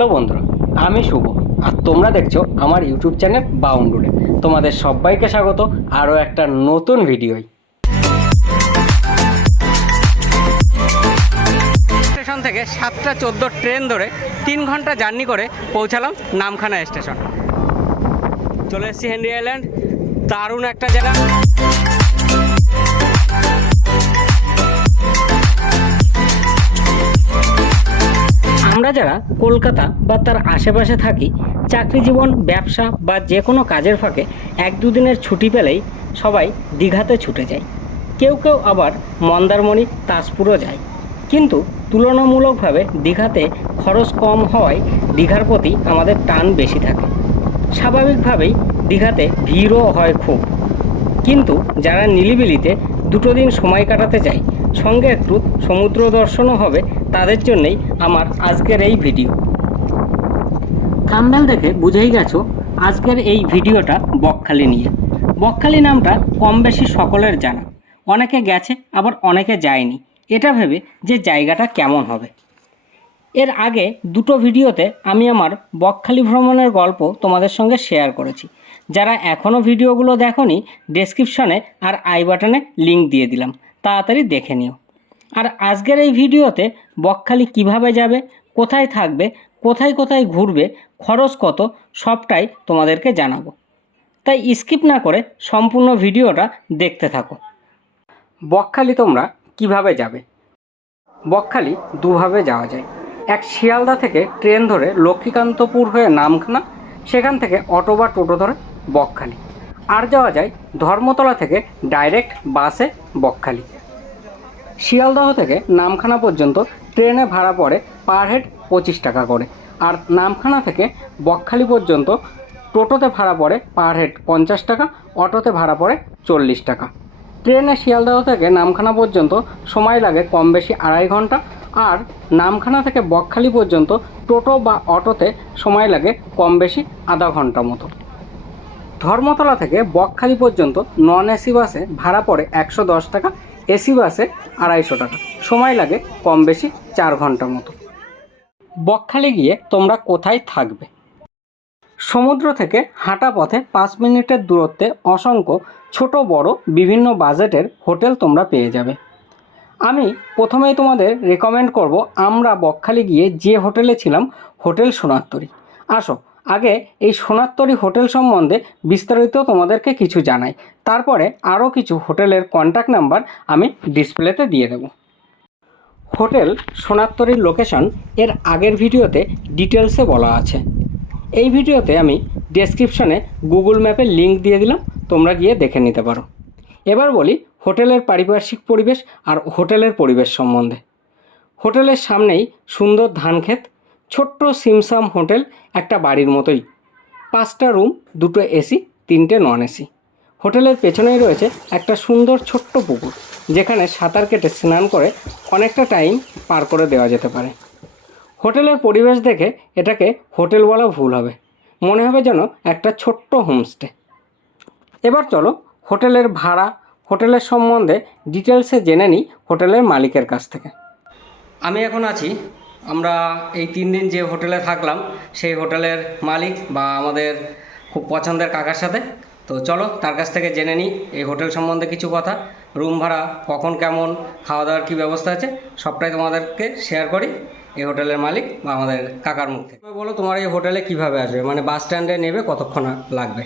Hello বন্ধুরা, আমি শুভ। আর তোমরা দেখছ আমার ইউটিউব চ্যানেল বাউন্ডুলে তোমাদের সবাইকে স্বাগত, আরও একটা নতুন ভিডিওয়। স্টেশন থেকে সাতটা চোদ্দ ট্রেন ধরে তিন ঘণ্টা জার্নি করে পৌঁছালাম নামখানা স্টেশন। চলে এসেছি হেনরি আইল্যান্ড, দারুণ একটা জায়গা। আমরা যারা কলকাতা বা তার আশেপাশে থাকি চাকরি জীবন ব্যবসা বা যে কোনো কাজের ফাঁকে এক দুদিনের ছুটি পেলেই সবাই দীঘাতে ছুটে যায়। কেউ কেউ আবার মন্দারমণি, তাজপুরও যায়। কিন্তু তুলনামূলকভাবে দীঘাতে খরচ কম হওয়ায় দীঘার প্রতি আমাদের টান বেশি থাকে। স্বাভাবিকভাবেই দীঘাতে ভিড়ও হয় খুব। কিন্তু যারা নিলিবিলিতে দুটো দিন সময় কাটাতে চায় সঙ্গে একটু সমুদ্র দর্শনও হবে তাদের জন্যই আমার আজকের এই ভিডিও থাম্বেল দেখে বুঝেই গেছো, আজকের এই ভিডিওটা বকখালি নিয়ে। বকখালি নামটা কম বেশি সকলের জানা। অনেকে গেছে, আবার অনেকে যায়নি। এটা ভেবে যে জায়গাটা কেমন হবে। এর আগে দুটো ভিডিওতে আমি আমার বকখালি ভ্রমণের গল্প তোমাদের সঙ্গে শেয়ার করেছি। যারা এখনও ভিডিওগুলো দেখোনি ডেসক্রিপশনে আর আই বাটনে লিংক দিয়ে দিলাম। তাড়াতাড়ি দেখে নিও। আর আজকের এই ভিডিওতে বকখালি কীভাবে যাবে, কোথায় থাকবে, কোথায় কোথায় ঘুরবে, খরচ কত, সবটাই তোমাদেরকে জানাব। তাই স্কিপ না করে সম্পূর্ণ ভিডিওটা দেখতে থাকো। বকখালি তোমরা কীভাবে যাবে? বকখালি দুভাবে যাওয়া যায়। এক শিয়ালদা থেকে ট্রেন ধরে লক্ষ্মীকান্তপুর হয়ে নামখানা, সেখান থেকে অটো বা টোটো ধরে বকখালি। আর যাওয়া যায় ধর্মতলা থেকে ডাইরেক্ট বাসে বকখালি। শিয়ালদহ থেকে নামখানা পর্যন্ত ট্রেনে ভাড়া পড়ে পার হেড পঁচিশ টাকা করে। আর নামখানা থেকে বকখালি পর্যন্ত টোটোতে ভাড়া পড়ে পার হেড পঞ্চাশ টাকা, অটোতে ভাড়া পড়ে চল্লিশ টাকা। ট্রেনে শিয়ালদহ থেকে নামখানা পর্যন্ত সময় লাগে কম বেশি আড়াই ঘণ্টা, আর নামখানা থেকে বকখালি পর্যন্ত টোটো বা অটোতে সময় লাগে কম বেশি আধা ঘণ্টা মতো। ধর্মতলা থেকে বকখালি পর্যন্ত নন এসি বাসে ভাড়া পড়ে একশো দশ টাকা এসি বাসে আড়াইশো টাকা। সময় লাগে কম বেশি চার ঘণ্টা মতো। বকখালি গিয়ে তোমরা কোথায় থাকবে? সমুদ্র থেকে হাঁটা পথে পাঁচ মিনিটের দূরত্বে অসংখ্য ছোট, বড়, বিভিন্ন বাজেটের হোটেল তোমরা পেয়ে যাবে। আমি প্রথমেই তোমাদের রেকমেন্ড করব, আমরা বকখালি গিয়ে যে হোটেলে ছিলাম, হোটেল সোনাত্তরী আসো আগে এই সোনাত্তরী হোটেল সম্বন্ধে বিস্তারিত তোমাদেরকে কিছু জানাই। তারপরে আরও কিছু হোটেলের কন্ট্যাক্ট নাম্বার আমি ডিসপ্লেতে দিয়ে দেবো। হোটেল সোনাত্তরীর লোকেশন এর আগের ভিডিওতে ডিটেলসে বলা আছে। এই ভিডিওতে আমি ডেসক্রিপশনে গুগল ম্যাপের লিঙ্ক দিয়ে দিলাম, তোমরা গিয়ে দেখে নিতে পারো। এবার বলি হোটেলের পারিপার্শ্বিক পরিবেশ আর হোটেলের পরিবেশ সম্বন্ধে। হোটেলের সামনেই সুন্দর ধান ধানক্ষেত ছোট্ট সিমসাম হোটেল, একটা বাড়ির মতোই। পাঁচটা রুম, দুটো এসি, তিনটে নন এসি। হোটেলের পেছনেই রয়েছে একটা সুন্দর ছোট্ট পুকুর, যেখানে সাঁতার কেটে স্নান করে অনেকটা টাইম পার করে দেওয়া যেতে পারে। হোটেলের পরিবেশ দেখে এটাকে হোটেল বলা ভুল হবে। মনে হবে যেন একটা ছোট্ট হোমস্টে। এবার চলো হোটেলের ভাড়া, হোটেলের সম্বন্ধে ডিটেলসে জেনে নিই হোটেলের মালিকের কাছ থেকে। আমি এখন আছি আমরা এই তিন দিন যে হোটেলে থাকলাম সেই হোটেলের মালিক বা আমাদের খুব পছন্দের কাকার সাথে। তো চলো তার কাছ থেকে জেনে নিই এই হোটেল সম্বন্ধে কিছু কথা। রুম ভাড়া কখন কেমন খাওয়া দাওয়ার কী ব্যবস্থা আছে সবটাই তোমাদেরকে শেয়ার করি এই হোটেলের মালিক বা আমাদের কাকার মুখ থেকে। বলো তোমার এই হোটেলে কীভাবে আসবে? মানে বাস স্ট্যান্ডে নেবে কতক্ষণ লাগবে?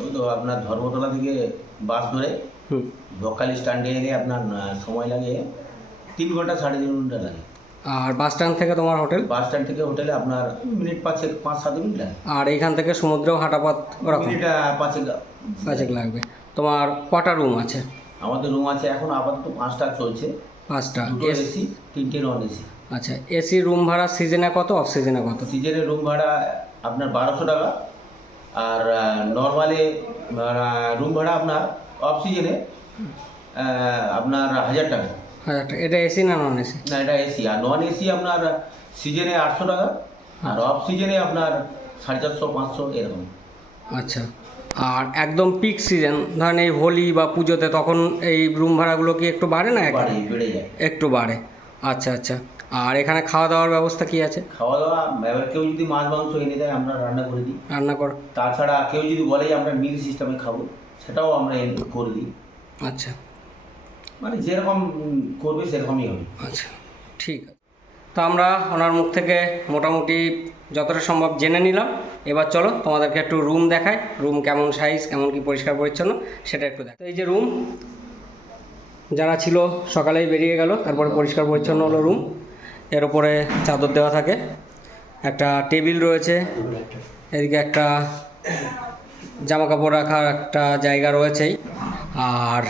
ওই তো আপনার ধর্মতলা থেকে বাস ধরে হুম। বকখালি স্ট্যান্ডে এলে আপনার সময় লাগে তিন ঘণ্টা সাড়ে তিন ঘণ্টা লাগে। আর বাস স্ট্যান্ড থেকে তোমার হোটেল? বাস স্ট্যান্ড থেকে হোটেলে আপনার মিনিট পাঁচেক পাঁচ সাত মিনিট লাগে। আর এইখান থেকে সমুদ্রেও হাঁটাপথ ওরকম? মিনিট পাঁচেক পাঁচেক লাগবে। তোমার কটা রুম আছে? আমাদের রুম আছে এখন আপাতত পাঁচটা চলছে। পাঁচটা। এস তিনটে নন এসি। আচ্ছা এসি রুম ভাড়া সিজনে কত অফ সিজনে কত? সিজনের রুম ভাড়া আপনার বারোশো টাকা। আর নর্মালি রুম ভাড়া আপনার অফ সিজনে আপনার হাজার টাকা। হাজার টাকা এটা এসি না নন এসি না এটা এসি আর নন এসি আপনার সিজনে আটশো টাকা আর অফ সিজনে আপনার সাড়ে চারশো পাঁচশো এরকম। আচ্ছা। আর একদম পিক সিজন ধরেন এই হোলি বা পুজোতে তখন এই রুম ভাড়াগুলো কি একটু বাড়ে না? বাড়ে বেড়ে যায়। একটু বাড়ে। আচ্ছা আচ্ছা। আর এখানে খাওয়া দাওয়ার ব্যবস্থা কি আছে? খাওয়া দাওয়া এবার কেউ যদি মাছ মাংস এনে দেয় আমরা রান্না করে দিই। রান্না কর তাছাড়া কেউ যদি বলে যে আমরা মিল সিস্টেমে খাব সেটাও আমরা করে দিই। আচ্ছা। মানে যেরকম করবে সেরকমই হবে। আচ্ছা ঠিক আছে। তো আমরা ওনার মুখ থেকে মোটামুটি যতটা সম্ভব জেনে নিলাম। এবার চলো তোমাদেরকে একটু রুম দেখাই। রুম কেমন সাইজ কেমন কি পরিষ্কার পরিচ্ছন্ন, সেটা একটু দেখ এই যে রুম যারা ছিল সকালেই বেরিয়ে গেল, তারপরে পরিষ্কার পরিচ্ছন্ন হলো রুম এর উপরে চাদর দেওয়া থাকে। একটা টেবিল রয়েছে। এদিকে একটা জামা কাপড় রাখার একটা জায়গা রয়েছেই। আর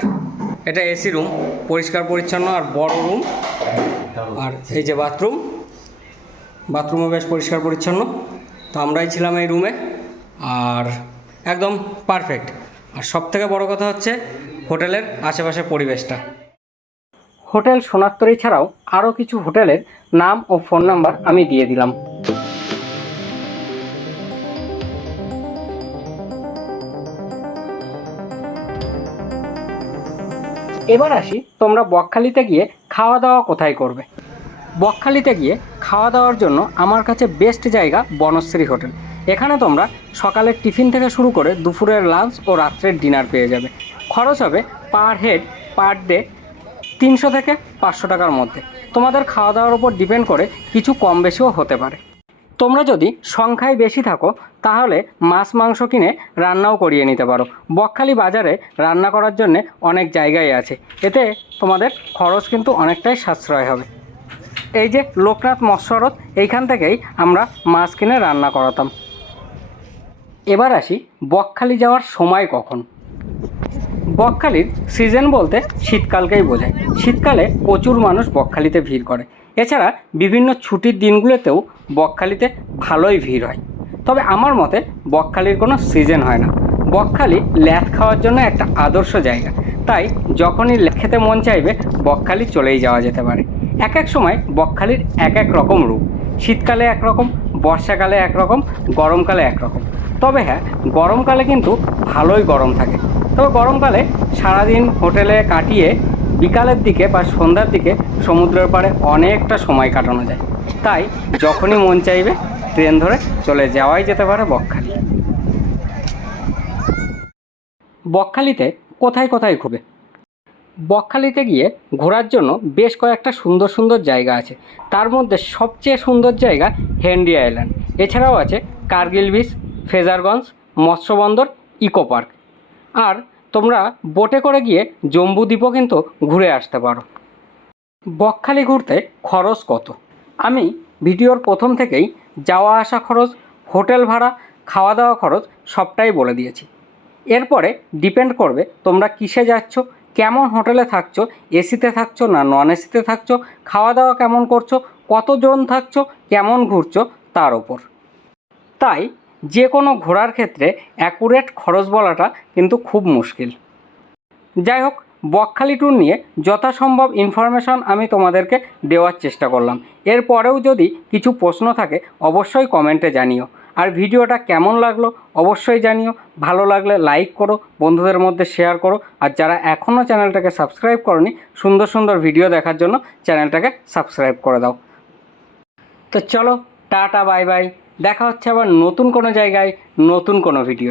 এটা এসি রুম, পরিষ্কার পরিচ্ছন্ন আর বড় রুম। আর এই যে বাথরুম, বাথরুমও বেশ পরিষ্কার পরিচ্ছন্ন। তো আমরাই ছিলাম এই রুমে, আর একদম পারফেক্ট। আর সব থেকে বড় কথা হচ্ছে হোটেলের আশেপাশের পরিবেশটা। হোটেল সোনারতরী ছাড়াও আরও কিছু হোটেলের নাম ও ফোন নাম্বার আমি দিয়ে দিলাম। এবার আসি তোমরা বকখালিতে গিয়ে খাওয়া দাওয়া কোথায় করবে। বকখালিতে গিয়ে খাওয়া দাওয়ার জন্য আমার কাছে বেস্ট জায়গা বনশ্রী হোটেল। এখানে তোমরা সকালের টিফিন থেকে শুরু করে দুপুরের লাঞ্চ ও রাত্রের ডিনার পেয়ে যাবে। খরচ হবে পার হেড পার ডে তিনশো থেকে পাঁচশো টাকার মধ্যে। তোমাদের খাওয়া দাওয়ার উপর ডিপেন্ড করে কিছু কম বেশিও হতে পারে। তোমরা যদি সংখ্যায় বেশি থাকো, তাহলে মাছ মাংস কিনে রান্নাও করিয়ে নিতে পারো। বকখালি বাজারে রান্না করার জন্য অনেক জায়গাই আছে। এতে তোমাদের খরচ কিন্তু অনেকটাই সাশ্রয় হবে। এই যে লোকনাথ মৎস্যরথ, এইখান থেকেই আমরা মাছ কিনে রান্না করাতাম। এবার আসি বকখালি যাওয়ার সময় কখন? বকখালির সিজন বলতে শীতকালকেই বোঝায়। শীতকালে প্রচুর মানুষ বকখালিতে ভিড় করে। এছাড়া বিভিন্ন ছুটির দিনগুলোতেও বকখালিতে ভালোই ভিড় হয়। তবে আমার মতে বকখালির কোনো সিজন হয় না। বকখালি ল্যাথ খাওয়ার জন্য একটা আদর্শ জায়গা। তাই যখনই খেতে মন চাইবে, বকখালি চলেই যাওয়া যেতে পারে। এক এক সময় বকখালির এক এক রকম রূপ। শীতকালে একরকম বর্ষাকালে একরকম গরমকালে একরকম তবে হ্যাঁ গরমকালে কিন্তু ভালোই গরম থাকে। তবে গরমকালে সারাদিন হোটেলে কাটিয়ে বিকালের দিকে বা সন্ধ্যার দিকে সমুদ্রের পাড়ে অনেকটা সময় কাটানো যায়। তাই যখনই মন চাইবে, ট্রেন ধরে চলে যাওয়াই যেতে পারে বকখালি। বকখালিতে কোথায় কোথায় ঘুরবে? বকখালিতে গিয়ে ঘোরার জন্য বেশ কয়েকটা সুন্দর সুন্দর জায়গা আছে। তার মধ্যে সবচেয়ে সুন্দর জায়গা হেনরি আইল্যান্ড। এছাড়াও আছে কার্গিল বিচ, ফেজারগঞ্জ, মৎস্যবন্দর, ইকো পার্ক। আর তোমরা বোটে করে গিয়ে জম্বুদ্বীপও কিন্তু ঘুরে আসতে পারো। বকখালি ঘুরতে খরচ কত? আমি ভিডিওর প্রথম থেকেই যাওয়া আসা খরচ, হোটেল ভাড়া খাওয়া দাওয়া খরচ সবটাই বলে দিয়েছি। এরপরে ডিপেন্ড করবে তোমরা কিসে যাচ্ছ, কেমন হোটেলে থাকছো, এসিতে থাকছো না নন এসিতে থাকছো খাওয়া দাওয়া কেমন করছ, কতজন থাকছো, কেমন ঘুরছো তার ওপর তাই যে কোনো ঘোরার ক্ষেত্রে অ্যাকুরেট খরচ বলাটা কিন্তু খুব মুশকিল। যাই হোক বকখালি ট্যুর নিয়ে যথাসম্ভব ইনফরমেশন আমি তোমাদেরকে দেওয়ার চেষ্টা করলাম। এরপরেও যদি কিছু প্রশ্ন থাকে, অবশ্যই কমেন্টে জানিও। আর ভিডিওটা কেমন লাগল, অবশ্যই জানিও। ভালো লাগলে লাইক করো, বন্ধুদের মধ্যে শেয়ার করো। আর যারা এখনও চ্যানেলটাকে সাবস্ক্রাইব করনি, সুন্দর সুন্দর ভিডিও দেখার জন্য চ্যানেলটাকে সাবস্ক্রাইব করে দাও। তো চলো, টাটা বাই বাই দেখা হচ্ছে আবার নতুন কোনো জায়গায় নতুন কোনো ভিডিও